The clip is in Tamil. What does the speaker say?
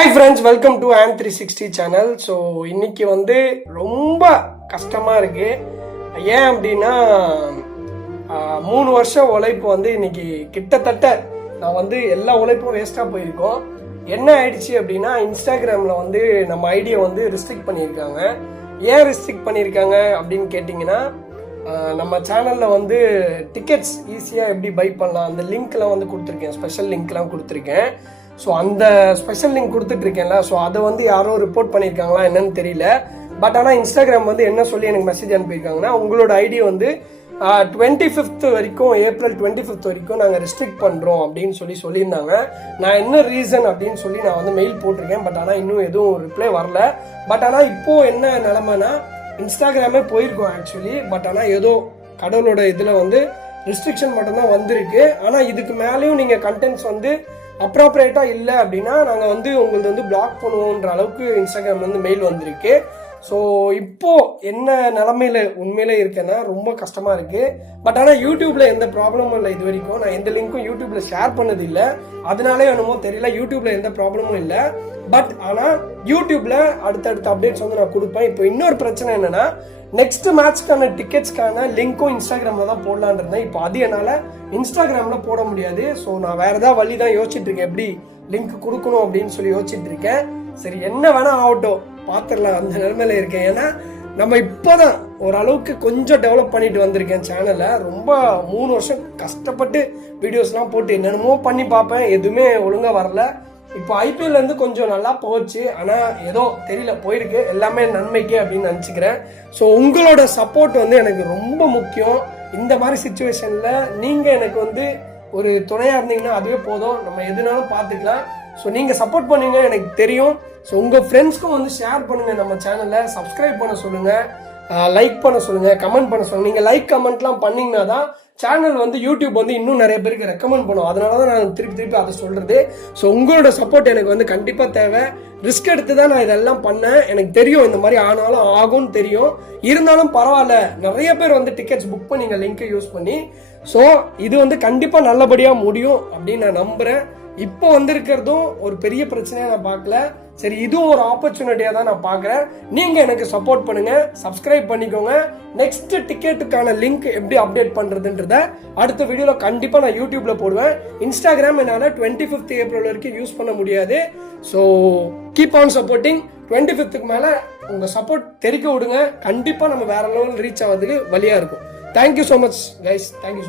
Hi friends, welcome to on 360 channel. So இன்னைக்கு வந்து ரொம்ப கஷ்டமாக இருக்குது. ஏன் அப்படின்னா 3 வருஷம் உழைப்பு வந்து இன்னைக்கு கிட்டத்தட்ட நான் வந்து எல்லா உழைப்பும் வேஸ்ட்டாக போயிருக்கோம். என்ன ஆயிடுச்சு அப்படின்னா, இன்ஸ்டாகிராமில் வந்து நம்ம ஐடியை வந்து ரெஸ்ட்ரிக்ட் பண்ணியிருக்காங்க. ஏன் ரெஸ்ட்ரிக்ட் பண்ணியிருக்காங்க அப்படின்னு கேட்டிங்கன்னா, நம்ம சேனலில் வந்து டிக்கெட்ஸ் ஈஸியாக எப்படி பை பண்ணலாம் அந்த லிங்க்லாம் வந்து கொடுத்துருக்கேன், ஸ்பெஷல் லிங்க்லாம் கொடுத்துருக்கேன். ஸோ அந்த ஸ்பெஷல் லிங்க் கொடுத்துட்ருக்கேன்ல, ஸோ அதை வந்து யாரோ ரிப்போர்ட் பண்ணியிருக்காங்களா என்னன்னு தெரியல. பட் ஆனால் இன்ஸ்டாகிராம் வந்து என்ன சொல்லி எனக்கு மெசேஜ் அனுப்பியிருக்காங்கன்னா, உங்களோட ஐடி வந்து 25th வரைக்கும், ஏப்ரல் 25th வரைக்கும் நாங்கள் ரெஸ்ட்ரிக்ட் பண்ணுறோம் அப்படின்னு சொல்லியிருந்தாங்க. நான் என்ன ரீசன் அப்படின்னு சொல்லி நான் வந்து மெயில் போட்டிருக்கேன். பட் ஆனால் இன்னும் எதுவும் ரிப்ளை வரல. பட் ஆனால் இப்போது என்ன நிலமைனா, இன்ஸ்டாகிராமே போயிருக்கோம் ஆக்சுவலி. பட் ஆனால் ஏதோ கடவுளோட இதில் வந்து ரெஸ்ட்ரிக்ஷன் மட்டும்தான் வந்திருக்கு. ஆனால் இதுக்கு மேலேயும் நீங்கள் கண்டென்ட்ஸ் வந்து அப்ராப்ரேட்டாக இல்லை அப்படின்னா நாங்கள் வந்து உங்களுக்கு வந்து பிளாக் பண்ணுவோன்ற அளவுக்கு இன்ஸ்டாகிராம் வந்து மெயில் வந்திருக்கு. ஸோ இப்போது என்ன நிலமையில உண்மையிலே இருக்கேன்னா ரொம்ப கஷ்டமாக இருக்குது. பட் ஆனால் யூடியூப்பில் எந்த ப்ராப்ளமும் இல்லை. இது வரைக்கும் நான் எந்த லிங்க்கும் யூடியூப்பில் ஷேர் பண்ணது இல்லை. அதனாலே என்னமோ தெரியல, யூடியூப்பில் எந்த ப்ராப்ளமும் இல்லை. பட் ஆனால் யூடியூப்பில் அடுத்தடுத்த அப்டேட்ஸ் வந்து நான் கொடுப்பேன். இப்போ இன்னொரு பிரச்சனை என்னென்னா, நெக்ஸ்ட் மேட்ச்க்கான டிக்கெட்ஸ்க்கான லிங்க்கும் இன்ஸ்டாகிராமில் தான் போடலான் இருந்தேன். இப்போ அது என்னால் இன்ஸ்டாகிராமில் போட முடியாது. ஸோ நான் வேறு ஏதாவது வழி தான் யோசிச்சுட்டு இருக்கேன், எப்படி லிங்க் கொடுக்கணும் அப்படின்னு சொல்லி யோசிச்சுட்டு இருக்கேன். சரி, என்ன வேணால் ஆகட்டும், பார்த்துடலாம், அந்த நிலைமையில இருக்கேன். ஏன்னா நம்ம இப்போதான் ஓரளவுக்கு கொஞ்சம் டெவலப் பண்ணிட்டு வந்திருக்கேன் சேனலை. ரொம்ப 3 வருஷம் கஷ்டப்பட்டு வீடியோஸ்லாம் போட்டு என்னென்னமோ பண்ணி பார்ப்பேன், எதுவுமே ஒழுங்காக வரல. இப்போ ஐபிஎல்லேருந்து கொஞ்சம் நல்லா போச்சு. ஆனால் ஏதோ தெரியல, போயிருக்கு, எல்லாமே நன்மைக்கு அப்படின்னு நினச்சிக்கிறேன். ஸோ உங்களோட சப்போர்ட் வந்து எனக்கு ரொம்ப முக்கியம். இந்த மாதிரி சுச்சுவேஷனில் நீங்கள் எனக்கு வந்து ஒரு துணையாக இருந்தீங்கன்னா அதுவே போதும். நம்ம எதுனாலும் பார்த்துக்கலாம். ஸோ நீங்கள் சப்போர்ட் பண்ணுங்க, எனக்கு தெரியும். ஸோ உங்கள் ஃப்ரெண்ட்ஸ்க்கும் வந்து ஷேர் பண்ணுங்கள், நம்ம சேனலை சப்ஸ்கிரைப் பண்ண சொல்லுங்கள், லைக் பண்ண சொல்லுங்கள், கமெண்ட் பண்ண சொல்லுங்கள். நீங்கள் லைக் கமெண்ட்லாம் பண்ணிங்கன்னா தான் சேனல் வந்து யூடியூப் வந்து இன்னும் நிறைய பேருக்கு ரெக்கமெண்ட் பண்ணும். அதனால தான் நான் திருப்பி அதை சொல்கிறது. ஸோ உங்களோட சப்போர்ட் எனக்கு வந்து கண்டிப்பாக தேவை. ரிஸ்க் எடுத்து தான் நான் இதெல்லாம் பண்ணேன். எனக்கு தெரியும் இந்த மாதிரி ஆனாலும் ஆகும்னு தெரியும். இருந்தாலும் பரவாயில்ல, நிறைய பேர் வந்து டிக்கெட்ஸ் புக் பண்ணிங்க லிங்கை யூஸ் பண்ணி. ஸோ இது வந்து கண்டிப்பாக நல்லபடியாக முடியும் அப்படின்னு நான் நம்புகிறேன். இப்போ வந்திருக்கிறதும் ஒரு பெரிய பிரச்சனையாக நான் பார்க்கல. சரி, இதுவும் ஒரு ஆப்பர்ச்சுனிட்டியாக தான் நான் பார்க்குறேன். நீங்கள் எனக்கு சப்போர்ட் பண்ணுங்கள், சப்ஸ்கிரைப் பண்ணிக்கோங்க. நெக்ஸ்ட் டிக்கெட்டுக்கான லிங்க் எப்படி அப்டேட் பண்ணுறதுன்றத அடுத்த வீடியோவில் கண்டிப்பாக நான் யூடியூப்பில் போடுவேன். இன்ஸ்டாகிராம் என்னால் 25th ஏப்ரல் வரைக்கும் யூஸ் பண்ண முடியாது. So keep on supporting. 25th மேலே உங்கள் சப்போர்ட் தெரிவிக்க விடுங்க. கண்டிப்பாக நம்ம வேற லெவல் ரீச் ஆகிறதுக்கு வழியாக இருக்கும். Thank you so much guys, thank you so much.